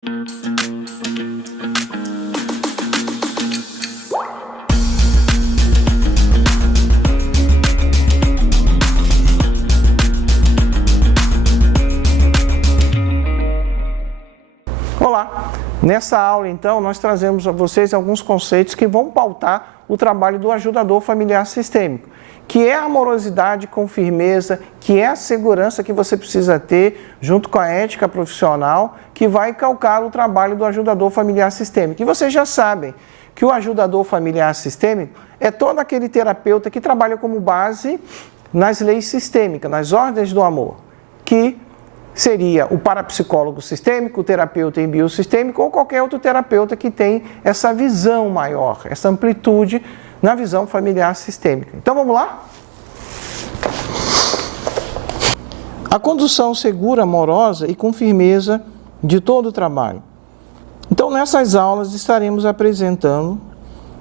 Olá! Nessa aula, então, nós trazemos a vocês alguns conceitos que vão pautar o trabalho do ajudador familiar sistêmico, que é a amorosidade com firmeza, que é a segurança que você precisa ter, junto com a ética profissional, que vai calcar o trabalho do ajudador familiar sistêmico. E vocês já sabem que o ajudador familiar sistêmico é todo aquele terapeuta que trabalha como base nas leis sistêmicas, nas ordens do amor, que seria o parapsicólogo sistêmico, o terapeuta em biosistêmico ou qualquer outro terapeuta que tem essa visão maior, essa amplitude na visão familiar sistêmica. Então vamos lá? A condução segura, amorosa e com firmeza de todo o trabalho. Então nessas aulas estaremos apresentando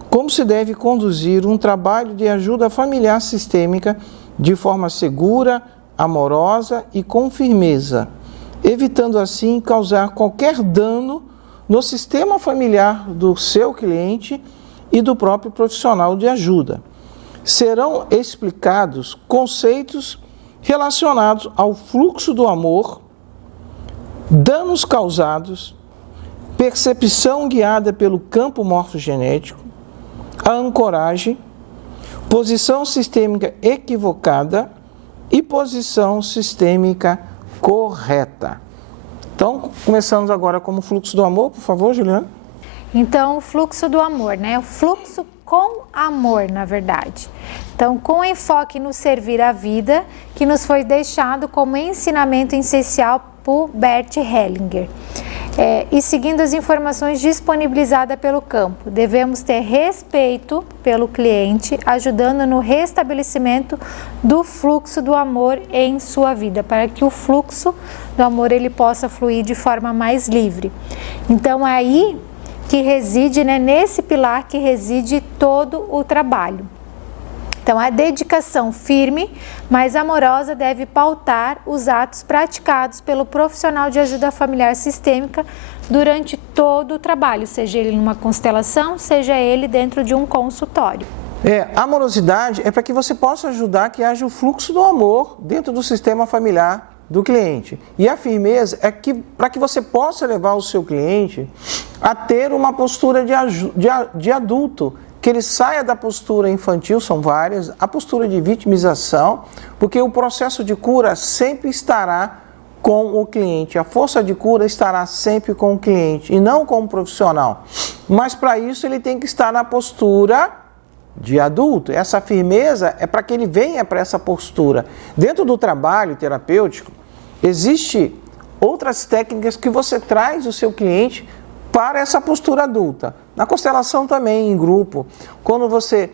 como se deve conduzir um trabalho de ajuda familiar sistêmica de forma segura, amorosa e com firmeza, evitando assim causar qualquer dano no sistema familiar do seu cliente e do próprio profissional de ajuda. Serão explicados conceitos relacionados ao fluxo do amor, danos causados, percepção guiada pelo campo morfogenético, a ancoragem, posição sistêmica equivocada e posição sistêmica correta. Então, começamos agora com o fluxo do amor, por favor, Juliana. Então, o fluxo do amor, né? O fluxo com amor, na verdade. Então, com enfoque no servir a vida, que nos foi deixado como ensinamento essencial por Bert Hellinger. E seguindo as informações disponibilizadas pelo campo, devemos ter respeito pelo cliente, ajudando no restabelecimento do fluxo do amor em sua vida, para que o fluxo do amor ele possa fluir de forma mais livre. Então, aí que reside, né, nesse pilar que reside todo o trabalho. Então, a dedicação firme, mas amorosa, deve pautar os atos praticados pelo profissional de ajuda familiar sistêmica durante todo o trabalho, seja ele numa constelação, seja ele dentro de um consultório. A amorosidade é para que você possa ajudar que haja o fluxo do amor dentro do sistema familiar do cliente. E a firmeza é para que você possa levar o seu cliente a ter uma postura de adulto, que ele saia da postura infantil, são várias, a postura de vitimização, porque o processo de cura sempre estará com o cliente, a força de cura estará sempre com o cliente e não com o profissional. Mas para isso ele tem que estar na postura de adulto. Essa firmeza é para que ele venha para essa postura. Dentro do trabalho terapêutico, existe outras técnicas que você traz o seu cliente para essa postura adulta. Na constelação também, em grupo, quando você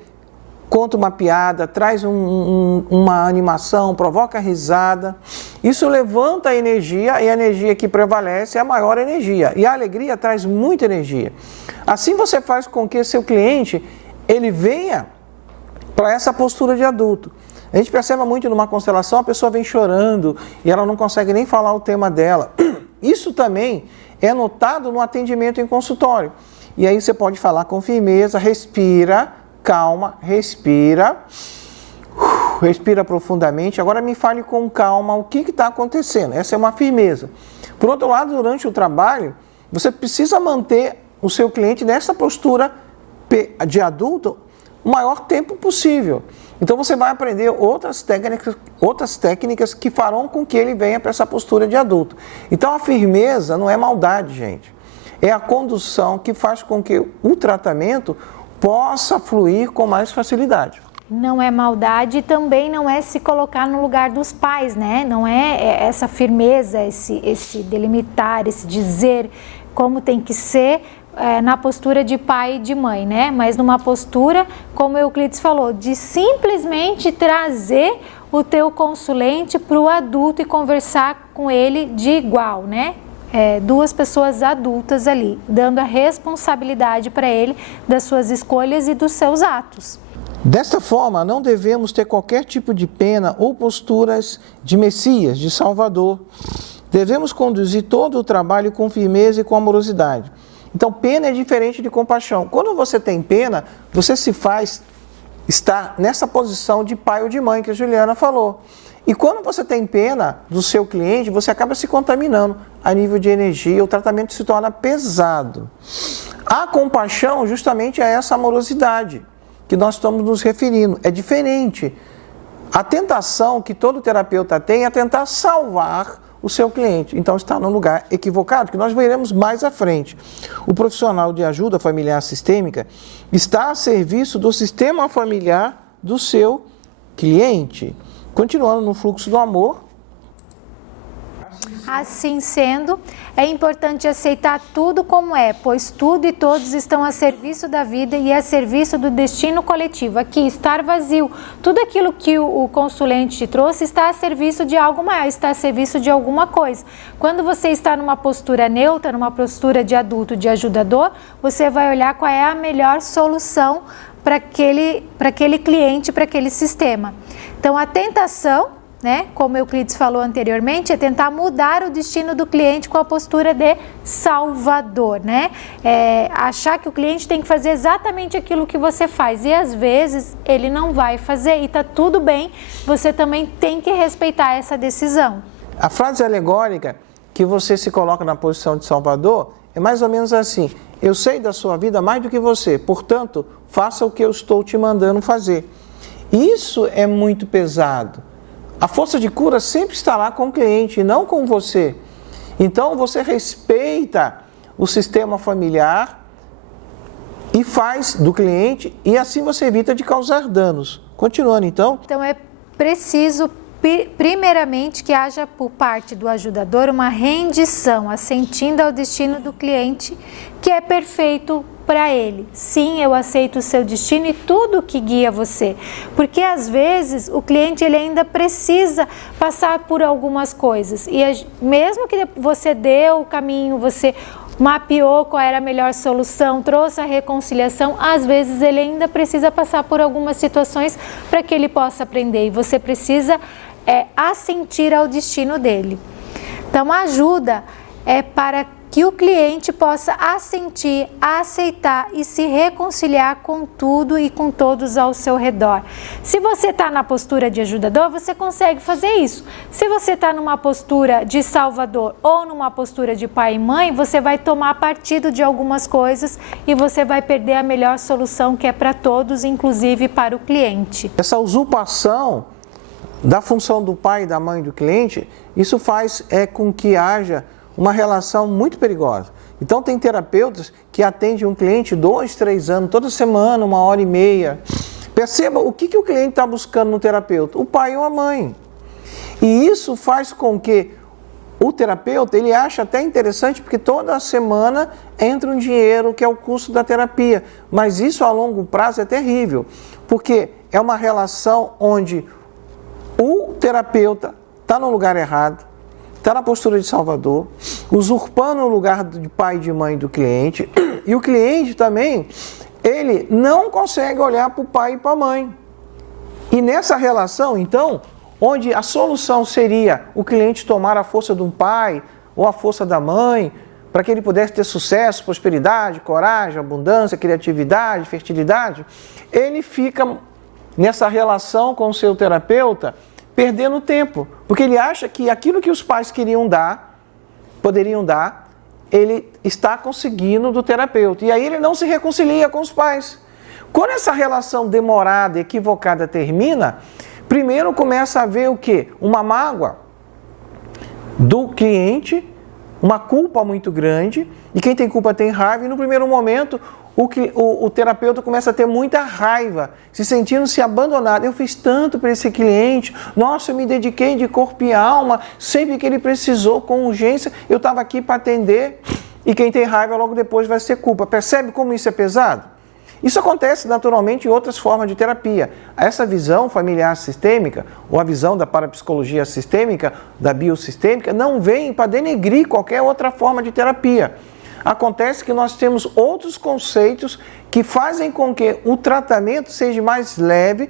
conta uma piada, traz uma animação, provoca risada, isso levanta a energia e a energia que prevalece é a maior energia. E a alegria traz muita energia. Assim você faz com que seu cliente ele venha para essa postura de adulto. A gente percebe muito numa constelação, a pessoa vem chorando e ela não consegue nem falar o tema dela. Isso também é notado no atendimento em consultório. E aí você pode falar com firmeza, respira, calma, respira profundamente. Agora me fale com calma o que está acontecendo. Essa é uma firmeza. Por outro lado, durante o trabalho, você precisa manter o seu cliente nessa postura de adulto o maior tempo possível. Então você vai aprender outras técnicas que farão com que ele venha para essa postura de adulto. Então a firmeza não é maldade, gente. É a condução que faz com que o tratamento possa fluir com mais facilidade. Não é maldade e também não é se colocar no lugar dos pais, né? Não é essa firmeza, esse delimitar, esse dizer como tem que ser na postura de pai e de mãe, né? Mas numa postura, como Euclides falou, de simplesmente trazer o teu consulente para o adulto e conversar com ele de igual, né? Duas pessoas adultas ali, dando a responsabilidade para ele das suas escolhas e dos seus atos. Desta forma, não devemos ter qualquer tipo de pena ou posturas de Messias, de Salvador, Devemos conduzir todo o trabalho com firmeza e com amorosidade. Então, pena é diferente de compaixão. Quando você tem pena, você está nessa posição de pai ou de mãe que a Juliana falou. E quando você tem pena do seu cliente, você acaba se contaminando a nível de energia, o tratamento se torna pesado. A compaixão justamente é essa amorosidade que nós estamos nos referindo. É diferente. A tentação que todo terapeuta tem é tentar salvar o seu cliente. Então está no lugar equivocado, que nós veremos mais à frente. O profissional de ajuda familiar sistêmica está a serviço do sistema familiar do seu cliente. Continuando no fluxo do amor. Assim sendo, é importante aceitar tudo como é, pois tudo e todos estão a serviço da vida e a serviço do destino coletivo. Aqui, estar vazio, tudo aquilo que o consulente te trouxe está a serviço de algo maior, está a serviço de alguma coisa. Quando você está numa postura neutra, numa postura de adulto, de ajudador, você vai olhar qual é a melhor solução para aquele cliente, para aquele sistema. Então, a tentação, né, como Euclides falou anteriormente, é tentar mudar o destino do cliente com a postura de salvador, né? Achar que o cliente tem que fazer exatamente aquilo que você faz e às vezes ele não vai fazer e tá tudo bem, você também tem que respeitar essa decisão. A frase alegórica que você se coloca na posição de salvador é mais ou menos assim: eu sei da sua vida mais do que você, portanto, faça o que eu estou te mandando fazer. Isso é muito pesado. A força de cura sempre estará com o cliente e não com você. Então, você respeita o sistema familiar e faz do cliente, e assim você evita de causar danos. Continuando, então. Então, é preciso, primeiramente, que haja por parte do ajudador uma rendição, assentindo ao destino do cliente, que é perfeito para ele. Sim, eu aceito o seu destino e tudo que guia você. Porque às vezes o cliente ele ainda precisa passar por algumas coisas. E mesmo que você deu o caminho, você mapeou qual era a melhor solução, trouxe a reconciliação, às vezes ele ainda precisa passar por algumas situações para que ele possa aprender. E você precisa assentir ao destino dele. Então, a ajuda é para que o cliente possa assentir, aceitar e se reconciliar com tudo e com todos ao seu redor. Se você está na postura de ajudador, você consegue fazer isso. Se você está numa postura de salvador ou numa postura de pai e mãe, você vai tomar partido de algumas coisas e você vai perder a melhor solução que é para todos, inclusive para o cliente. Essa usurpação da função do pai e da mãe do cliente, isso faz com que haja uma relação muito perigosa. Então, tem terapeutas que atendem um cliente 2, 3 anos, toda semana, 1h30. Perceba o que o cliente está buscando no terapeuta, o pai ou a mãe. E isso faz com que o terapeuta, ele acha até interessante, porque toda semana entra um dinheiro que é o custo da terapia. Mas isso a longo prazo é terrível, porque é uma relação onde o terapeuta está no lugar errado, está na postura de salvador, usurpando o lugar de pai e de mãe do cliente, e o cliente também, ele não consegue olhar para o pai e para a mãe. E nessa relação, então, onde a solução seria o cliente tomar a força de um pai ou a força da mãe, para que ele pudesse ter sucesso, prosperidade, coragem, abundância, criatividade, fertilidade, ele fica nessa relação com o seu terapeuta perdendo tempo, porque ele acha que aquilo que os pais poderiam dar, ele está conseguindo do terapeuta. E aí ele não se reconcilia com os pais. Quando essa relação demorada, equivocada termina, primeiro começa a haver o quê? Uma mágoa do cliente, uma culpa muito grande, e quem tem culpa tem raiva, e no primeiro momento o terapeuta começa a ter muita raiva, se sentindo-se abandonado. Eu fiz tanto para esse cliente, nossa, eu me dediquei de corpo e alma, sempre que ele precisou, com urgência, eu estava aqui para atender, e quem tem raiva logo depois vai ser culpa. Percebe como isso é pesado? Isso acontece naturalmente em outras formas de terapia. Essa visão familiar sistêmica, ou a visão da parapsicologia sistêmica, da biosistêmica, não vem para denegrir qualquer outra forma de terapia. Acontece que nós temos outros conceitos que fazem com que o tratamento seja mais leve,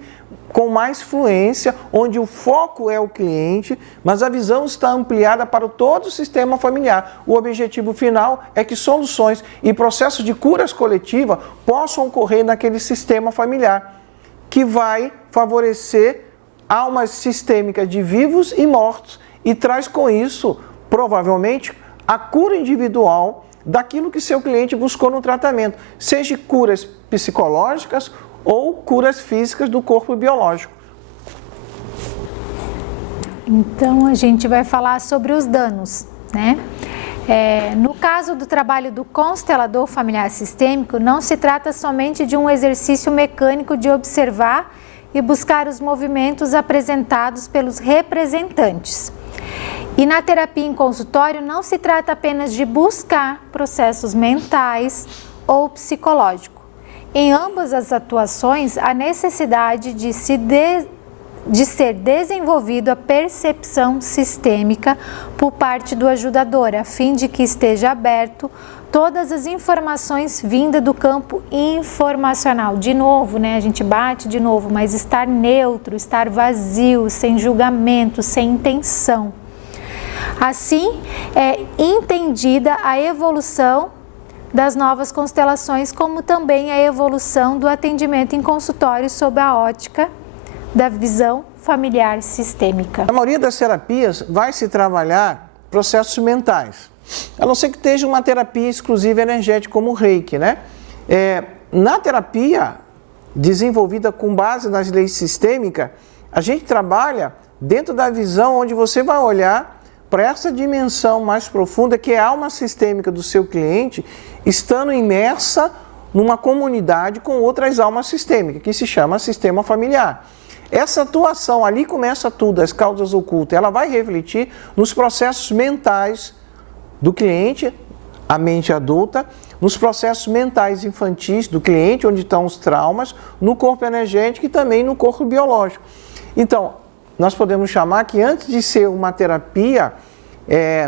com mais fluência, onde o foco é o cliente, mas a visão está ampliada para todo o sistema familiar. O objetivo final é que soluções e processos de curas coletiva possam ocorrer naquele sistema familiar, que vai favorecer almas sistêmicas de vivos e mortos e traz com isso, provavelmente, a cura individual daquilo que seu cliente buscou no tratamento, seja curas psicológicas ou curas físicas do corpo biológico. Então, a gente vai falar sobre os danos, né? No caso do trabalho do constelador familiar sistêmico, não se trata somente de um exercício mecânico de observar e buscar os movimentos apresentados pelos representantes. E na terapia em consultório, não se trata apenas de buscar processos mentais ou psicológicos. Em ambas as atuações, a necessidade de ser desenvolvido a percepção sistêmica por parte do ajudador, a fim de que esteja aberto todas as informações vindas do campo informacional. De novo, né? A gente bate de novo, mas estar neutro, estar vazio, sem julgamento, sem intenção. Assim, é entendida a evolução das novas constelações, como também a evolução do atendimento em consultório sob a ótica da visão familiar sistêmica. A maioria das terapias vai se trabalhar processos mentais, a não ser que esteja uma terapia exclusiva energética como o Reiki, né? Na terapia desenvolvida com base nas leis sistêmicas, a gente trabalha dentro da visão onde você vai olhar para essa dimensão mais profunda que é a alma sistêmica do seu cliente, estando imersa numa comunidade com outras almas sistêmicas, que se chama sistema familiar. Essa atuação, ali começa tudo, as causas ocultas, ela vai refletir nos processos mentais do cliente, a mente adulta, nos processos mentais infantis do cliente, onde estão os traumas, no corpo energético e também no corpo biológico. Então, nós podemos chamar que antes de ser uma terapia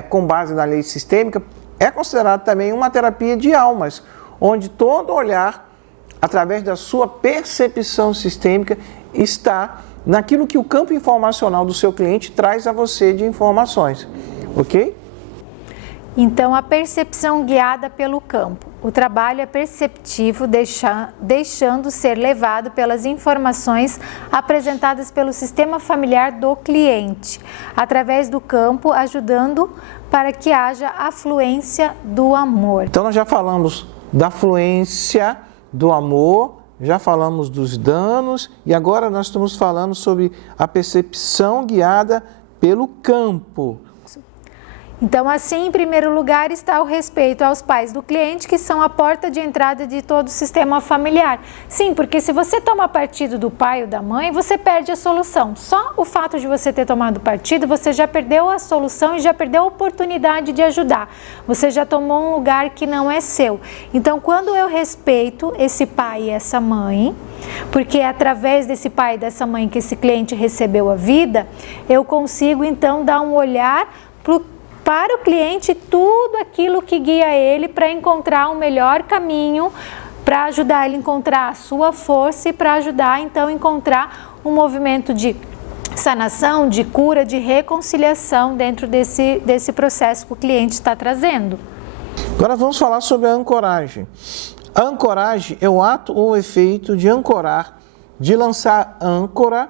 com base na lei sistêmica, é considerado também uma terapia de almas, onde todo olhar, através da sua percepção sistêmica, está naquilo que o campo informacional do seu cliente traz a você de informações, ok? Então, a percepção guiada pelo campo. O trabalho é perceptivo, deixando ser levado pelas informações apresentadas pelo sistema familiar do cliente, através do campo, ajudando para que haja a fluência do amor. Então, nós já falamos da fluência do amor, já falamos dos danos e agora nós estamos falando sobre a percepção guiada pelo campo. Então, assim, em primeiro lugar, está o respeito aos pais do cliente, que são a porta de entrada de todo o sistema familiar. Sim, porque se você toma partido do pai ou da mãe, você perde a solução. Só o fato de você ter tomado partido, você já perdeu a solução e já perdeu a oportunidade de ajudar. Você já tomou um lugar que não é seu. Então, quando eu respeito esse pai e essa mãe, porque é através desse pai e dessa mãe que esse cliente recebeu a vida, eu consigo, então, dar um olhar para o cliente, tudo aquilo que guia ele para encontrar o melhor caminho, para ajudar ele a encontrar a sua força e para ajudar, então, a encontrar um movimento de sanação, de cura, de reconciliação dentro desse processo que o cliente está trazendo. Agora vamos falar sobre a ancoragem. A ancoragem é o ato ou efeito de ancorar, de lançar âncora.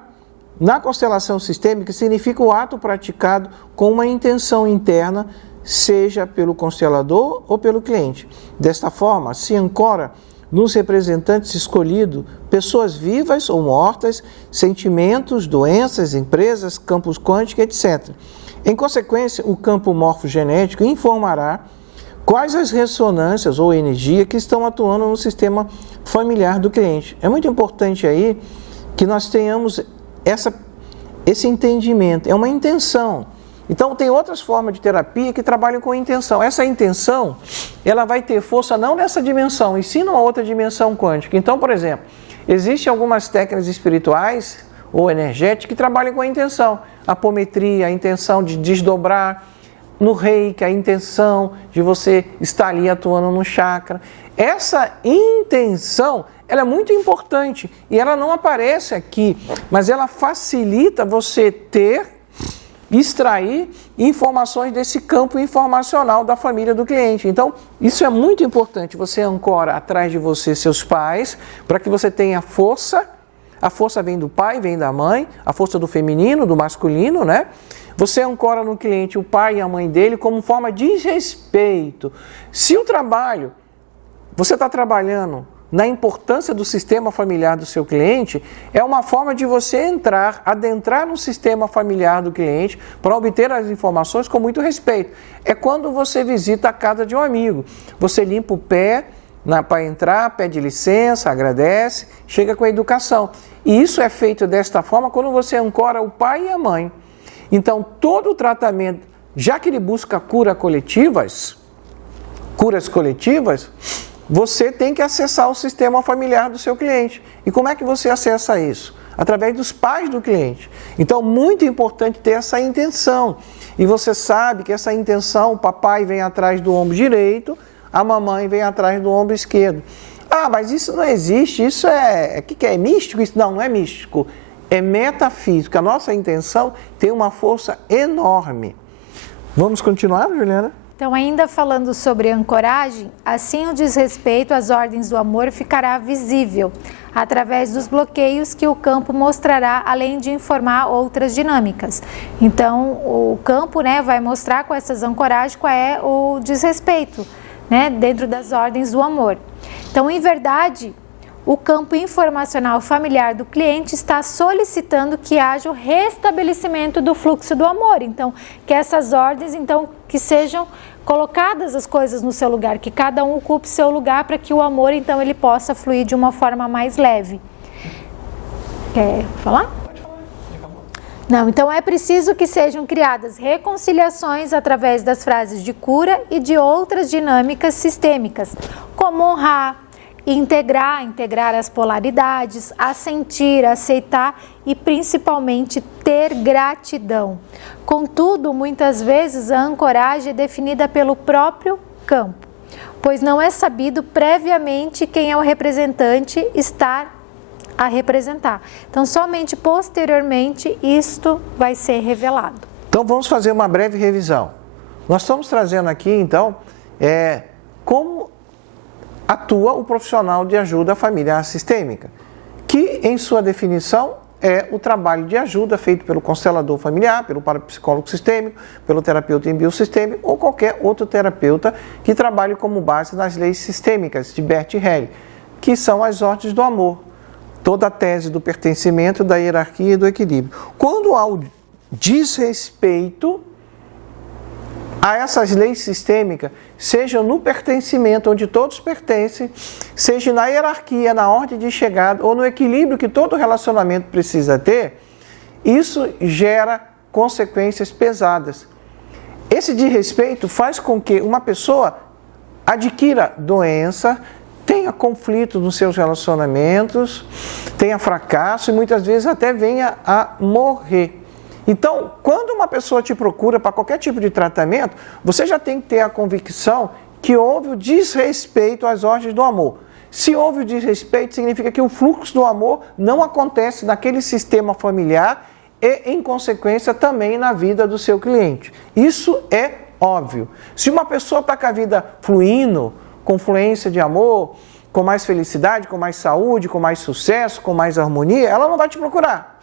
Na constelação sistêmica, significa o ato praticado com uma intenção interna, seja pelo constelador ou pelo cliente. Desta forma, se ancora nos representantes escolhidos pessoas vivas ou mortas, sentimentos, doenças, empresas, campos quânticos, etc. Em consequência, o campo morfogenético informará quais as ressonâncias ou energia que estão atuando no sistema familiar do cliente. É muito importante aí que nós tenhamos esse entendimento, é uma intenção. Então, tem outras formas de terapia que trabalham com intenção. Essa intenção, ela vai ter força não nessa dimensão, e sim numa outra dimensão quântica. Então, por exemplo, existem algumas técnicas espirituais ou energéticas que trabalham com a intenção. A apometria, a intenção de desdobrar no reiki, a intenção de você estar ali atuando no chakra. Essa intenção, ela é muito importante e ela não aparece aqui, mas ela facilita você extrair informações desse campo informacional da família do cliente. Então, isso é muito importante. Você ancora atrás de você seus pais, para que você tenha força. A força vem do pai, vem da mãe, a força do feminino, do masculino, né? Você ancora no cliente o pai e a mãe dele como forma de respeito. Se o trabalho, você está trabalhando na importância do sistema familiar do seu cliente, é uma forma de você adentrar no sistema familiar do cliente para obter as informações com muito respeito. É quando você visita a casa de um amigo. Você limpa o pé para entrar, pede licença, agradece, chega com a educação. E isso é feito desta forma quando você ancora o pai e a mãe. Então, todo o tratamento, já que ele busca curas coletivas, você tem que acessar o sistema familiar do seu cliente. E como é que você acessa isso? Através dos pais do cliente. Então, muito importante ter essa intenção. E você sabe que essa intenção, o papai vem atrás do ombro direito, a mamãe vem atrás do ombro esquerdo. Ah, mas isso não existe, isso é místico? Isso não é místico, é metafísico. A nossa intenção tem uma força enorme. Vamos continuar, Juliana? Então, ainda falando sobre ancoragem, assim o desrespeito às ordens do amor ficará visível, através dos bloqueios que o campo mostrará, além de informar outras dinâmicas. Então, o campo, né, vai mostrar com essas ancoragens qual é o desrespeito, né, dentro das ordens do amor. Então, em verdade, o campo informacional familiar do cliente está solicitando que haja o restabelecimento do fluxo do amor. Então, que essas ordens, então, que sejam colocadas as coisas no seu lugar, que cada um ocupe seu lugar para que o amor, então, ele possa fluir de uma forma mais leve. Quer falar? Não, então é preciso que sejam criadas reconciliações através das frases de cura e de outras dinâmicas sistêmicas, como honrar, integrar as polaridades, assentir, aceitar e principalmente ter gratidão. Contudo, muitas vezes a ancoragem é definida pelo próprio campo, pois não é sabido previamente quem é o representante estar a representar. Então, somente posteriormente isto vai ser revelado. Então, vamos fazer uma breve revisão. Nós estamos trazendo aqui, então, como atua o profissional de ajuda familiar sistêmica, que em sua definição é o trabalho de ajuda feito pelo constelador familiar, pelo parapsicólogo sistêmico, pelo terapeuta em biosistêmico ou qualquer outro terapeuta que trabalhe como base nas leis sistêmicas de Bert Hellinger, que são as ordens do amor, toda a tese do pertencimento, da hierarquia e do equilíbrio. Quando há o desrespeito a essas leis sistêmicas, seja no pertencimento, onde todos pertencem, seja na hierarquia, na ordem de chegada ou no equilíbrio que todo relacionamento precisa ter, isso gera consequências pesadas. Esse desrespeito faz com que uma pessoa adquira doença, tenha conflito nos seus relacionamentos, tenha fracasso e muitas vezes até venha a morrer. Então, quando uma pessoa te procura para qualquer tipo de tratamento, você já tem que ter a convicção que houve o desrespeito às ordens do amor. Se houve o desrespeito, significa que o fluxo do amor não acontece naquele sistema familiar e, em consequência, também na vida do seu cliente. Isso é óbvio. Se uma pessoa está com a vida fluindo, com fluência de amor, com mais felicidade, com mais saúde, com mais sucesso, com mais harmonia, ela não vai te procurar.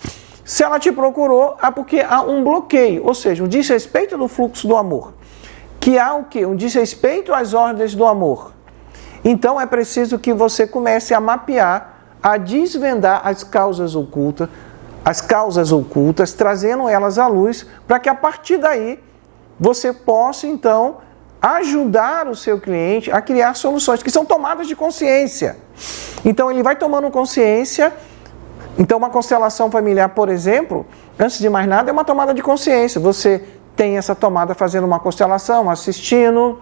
Se ela te procurou, é porque há um bloqueio, ou seja, um desrespeito do fluxo do amor. Que há o quê? Um desrespeito às ordens do amor. Então é preciso que você comece a mapear, a desvendar as causas ocultas, trazendo elas à luz, para que a partir daí você possa então ajudar o seu cliente a criar soluções, que são tomadas de consciência. Então ele vai tomando consciência. Então, uma constelação familiar, por exemplo, antes de mais nada, é uma tomada de consciência. Você tem essa tomada fazendo uma constelação, assistindo,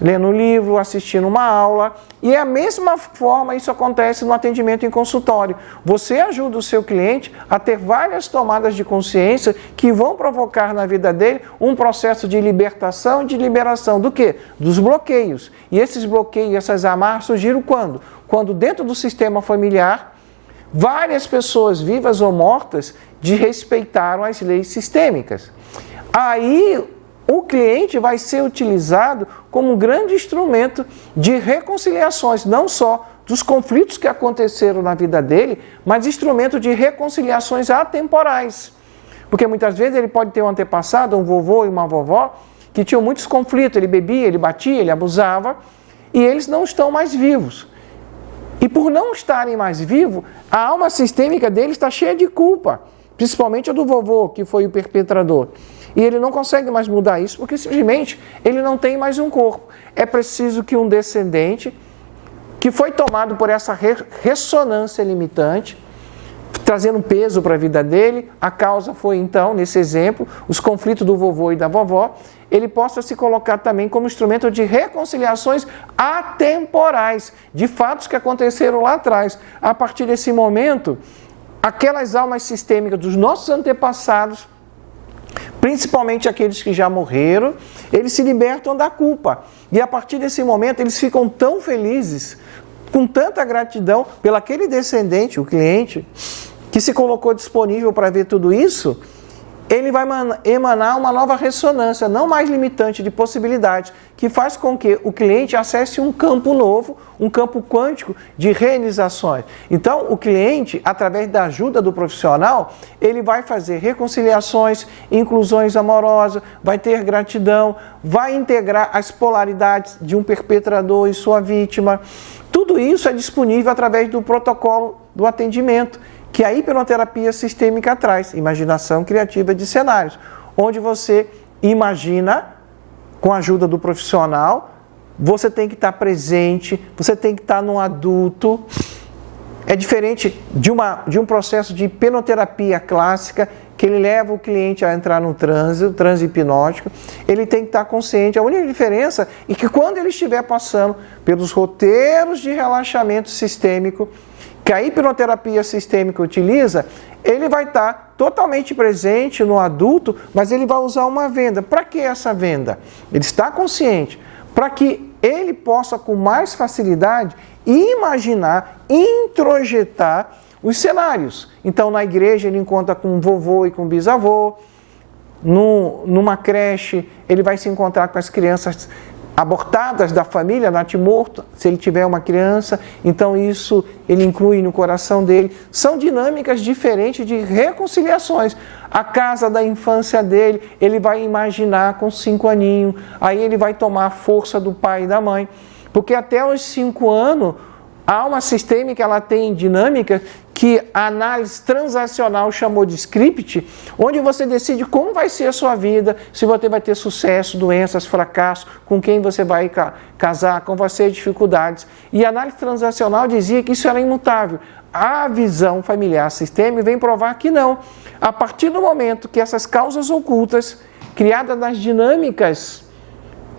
lendo um livro, assistindo uma aula. E é a mesma forma isso acontece no atendimento em consultório. Você ajuda o seu cliente a ter várias tomadas de consciência que vão provocar na vida dele um processo de libertação e de liberação do quê? Dos bloqueios. E esses bloqueios, essas amarras surgiram quando? Quando dentro do sistema familiar, várias pessoas vivas ou mortas desrespeitaram as leis sistêmicas. Aí o cliente vai ser utilizado como um grande instrumento de reconciliações, não só dos conflitos que aconteceram na vida dele, mas instrumento de reconciliações atemporais. Porque muitas vezes ele pode ter um antepassado, um vovô e uma vovó, que tinham muitos conflitos, ele bebia, ele batia, ele abusava, e eles não estão mais vivos. E por não estarem mais vivos, a alma sistêmica dele está cheia de culpa, principalmente a do vovô, que foi o perpetrador. E ele não consegue mais mudar isso porque simplesmente ele não tem mais um corpo. É preciso que um descendente que foi tomado por essa ressonância limitante, trazendo peso para a vida dele, a causa foi então, nesse exemplo, os conflitos do vovô e da vovó, ele possa se colocar também como instrumento de reconciliações atemporais, de fatos que aconteceram lá atrás. A partir desse momento, aquelas almas sistêmicas dos nossos antepassados, principalmente aqueles que já morreram, eles se libertam da culpa. E a partir desse momento, eles ficam tão felizes, com tanta gratidão pelo aquele descendente, o cliente, que se colocou disponível para ver tudo isso, ele vai emanar uma nova ressonância, não mais limitante de possibilidades, que faz com que o cliente acesse um campo novo, um campo quântico de realizações. Então, o cliente, através da ajuda do profissional, ele vai fazer reconciliações, inclusões amorosas, vai ter gratidão, vai integrar as polaridades de um perpetrador e sua vítima. Tudo isso é disponível através do protocolo do atendimento, que a hipnoterapia sistêmica traz, imaginação criativa de cenários, onde você imagina, com a ajuda do profissional, você tem que estar presente, você tem que estar num adulto. É diferente de um processo de hipnoterapia clássica, que ele leva o cliente a entrar no transe hipnótico, ele tem que estar consciente. A única diferença é que quando ele estiver passando pelos roteiros de relaxamento sistêmico, que a hipnoterapia sistêmica utiliza, ele vai estar totalmente presente no adulto, mas ele vai usar uma venda. Para que essa venda? Ele está consciente, para que ele possa com mais facilidade imaginar, introjetar os cenários. Então, na igreja ele encontra com um vovô e com um bisavô, numa creche ele vai se encontrar com as crianças abortadas da família, natimorto, se ele tiver uma criança, então isso ele inclui no coração dele. São dinâmicas diferentes de reconciliações. A casa da infância dele, ele vai imaginar com 5 aninhos, aí ele vai tomar a força do pai e da mãe, porque até os 5 anos, a alma sistêmica ela tem dinâmica que a análise transacional chamou de script, onde você decide como vai ser a sua vida, se você vai ter sucesso, doenças, fracassos, com quem você vai casar, como vai ser as dificuldades. E a análise transacional dizia que isso era imutável. A visão familiar sistêmica vem provar que não. A partir do momento que essas causas ocultas, criadas nas dinâmicas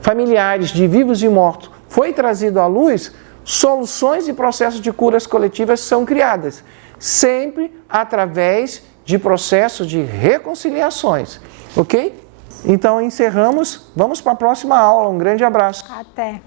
familiares de vivos e mortos, foi trazido à luz, soluções e processos de curas coletivas são criadas, sempre através de processos de reconciliações, ok? Então encerramos, vamos para a próxima aula, um grande abraço. Até!